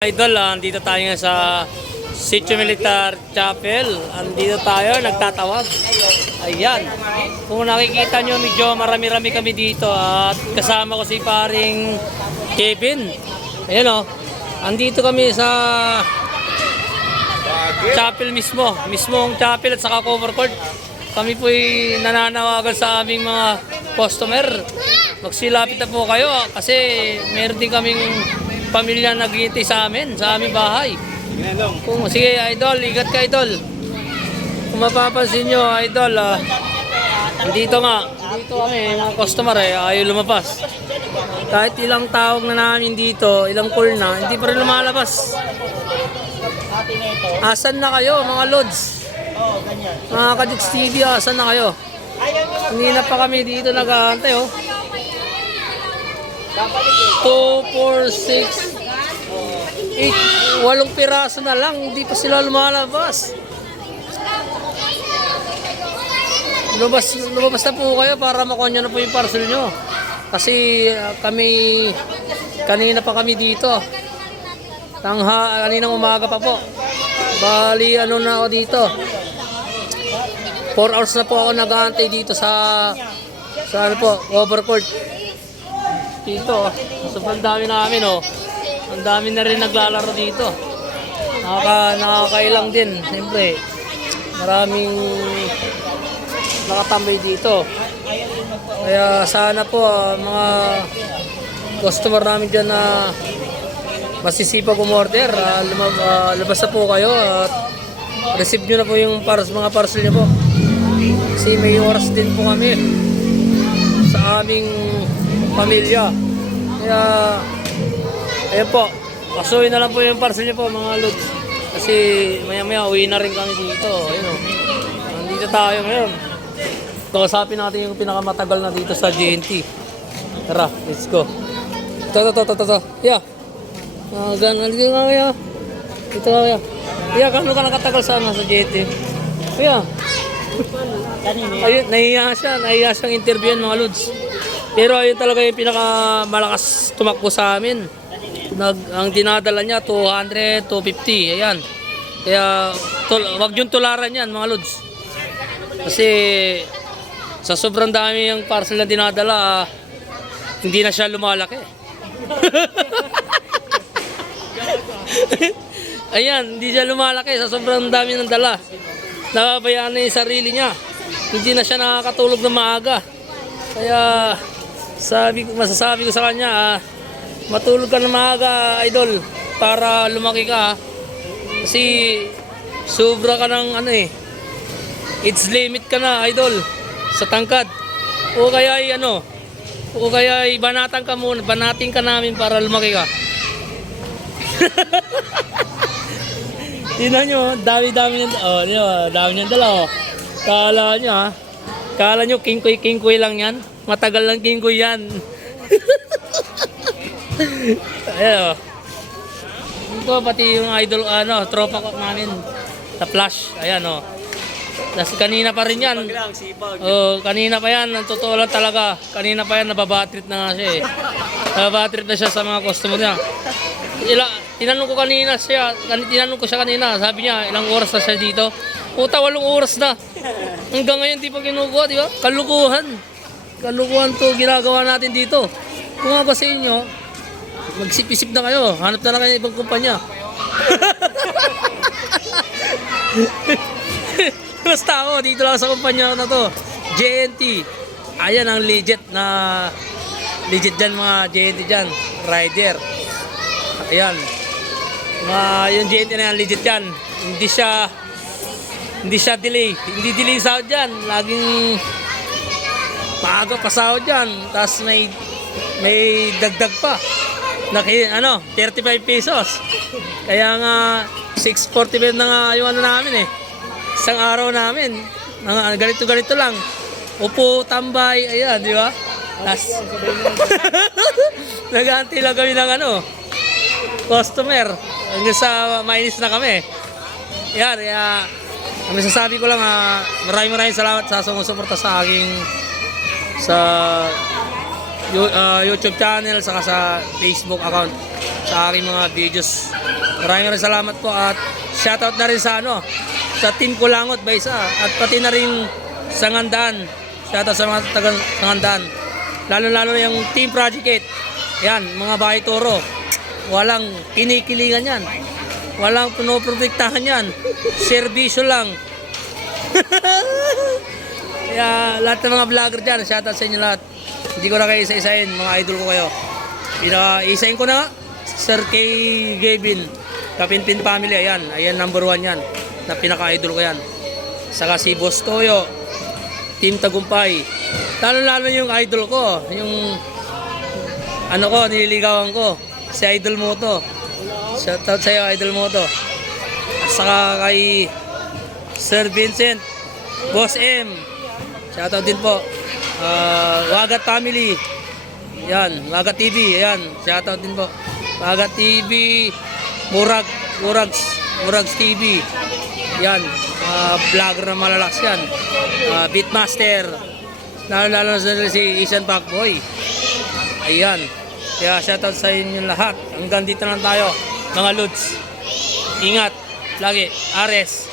Idol, andito tayo nga sa Sitio Militar Chapel. Andito tayo, nagtatawag. Ayan. Kung nakikita nyo, medyo marami-rami kami dito. At kasama ko si paring Kevin. Ayan o. Andito kami sa chapel mismo. Mismong chapel at saka cover court. Kami po'y nananawagan sa aming mga customer. Magsilapit na po kayo kasi meron din kaming pamilya naghihintay sa amin, sa aming bahay. Sige, idol, ikat ka, idol. Kung mapapansin nyo, idol, dito kami, mga customer, ayaw lumabas. Kahit ilang tawag na namin dito, ilang call na, hindi pa rin lumalabas. Asan na kayo, mga lods? Mga Kajux TV, asan na kayo? Hindi na pa kami dito nag-aantay, oh. 2, 4, 6, 8, 8 piraso na lang, hindi pa sila lumalabas. Lumabas na po kayo para makuha nyo na po yung parcel nyo. Kasi kanina pa kami dito. Kaninang umaga pa po. Bali, ano na ako dito. 4 hours na po ako nag-aantay dito sa ano po, overcourt. Dito, sobrang dami namin, oh. Ang dami na rin naglalaro dito. Nakakailang din, siyempre. Maraming nakatambay dito. Kaya sana po, mga customer namin dyan na masisipag umorder, labas na po kayo at receive nyo na po yung mga parcel nyo po. Kasi may oras din po kami sa aming pamilya. Kaya ayan po, pasuhin na lang po yung parcel niyo po, mga lods. Kasi maya uwi na rin kami dito. Ayun, oh. Nandito tayo ngayon. Kausapin natin yung pinakamatagal na dito sa JNT. Tara, let's go. Ito. Yeah. Ganun nga kaya. Ito nga kaya. Yeah, kano ka nakatagal sa JNT? Kaya. Ayun, nahiya siyang interviewin, mga lods. Pero ayun talaga yung pinakamalakas tumakbo sa amin. Ang dinadala niya 200, 250, ayan. Kaya wag yung tularan yan, mga lods. Kasi sa sobrang dami yung parcel na dinadala, hindi na siya lumalaki. Ayan, hindi siya lumalaki sa sobrang dami ng dala. Nababayaan na yung sarili niya. Hindi na siya nakakatulog na maaga. Kaya masasabi ko sa kanya, matulog ka na maaga, idol, para lumaki ka. Kasi sobra ka ng age limit ka na, idol, sa tangkad. O kaya banatin ka namin para lumaki ka. Tingnan nyo, dami niyang dala, oh. Kala nyo kingkoy lang yan. Matagal lang kingkoy yan. Ayan, oh. Ito pati yung idol, tropa ko namin sa Flash. Ayan, oh. Kasi kanina pa rin yan. Kanina pa yan, ang totoo lang talaga. Kanina pa yan, nababatrip na nga siya, eh. Nababatrip na siya sa mga customer niya. Tinanong ko siya kanina, sabi niya, ilang oras na siya dito. Puta, 8 oras na. Hanggang ngayon di pa kinukuha, di ba? Kalukuhan to ginagawa natin dito. Kung nga ba sa inyo, magsip-isip na kayo. Hanap na lang kayo ibang kumpanya. Basta ako, dito lang sa kumpanya na to. JNT. Ayan ang legit dyan, mga JNT dyan. Rider. Ayan. Yung JNT na yan, legit yan. Hindi siya delay. Hindi delay sahod dyan. Laging maaga pa sahod dyan. Tapos may dagdag pa. 35 pesos. Kaya nga 6.45 na nga yung namin, eh. Isang araw namin. Ganito lang. Upo, tambay, ayan, di ba? Tapos nag-aantay lang kami ng customer. Hanggang sa mainis na kami. Yan, kaya masasabi ko lang, maraming salamat sa sumusuporta sa aking YouTube channel saka sa Facebook account. sa aking mga videos. Maraming salamat po at shoutout na rin sa sa Team Kulangot ba isa at pati na rin Sangandaan. Shoutout sa mga taga Sangandaan. Lalo-lalo yung Team Project 8. Yan, mga bahay toro. Walang kinikilingan yan. Walang pinoprotektahan yan. Serbisyo lang. Kaya lahat ng mga vlogger dyan, shoutout sa inyo lahat. Hindi ko na kayo isa-isahin, mga idol ko kayo. Isa-isahin ko na, Sir K. Gavin, Kapinpin Family, ayan number 1 yan, na pinaka-idol ko yan. Saka si Boss Toyo, Team Tagumpay. Lalo-lalo yung idol ko, yung nililigawan ko, si Idol Moto. Shoutout sa iyo, Idol Moto. At saka kay Sir Vincent, Boss M. Shoutout din po. Wagat Family. Yan, Wagat TV. Ayan, shoutout din po. Wagat TV, Murags TV. Yan, vlogger na malalakas yan. Beatmaster. Lalo si Isan Pacboy. Ayan. Kaya shoutout sa inyo lahat. Hanggang dito lang tayo, mga Lods. Ingat lagi. Ares.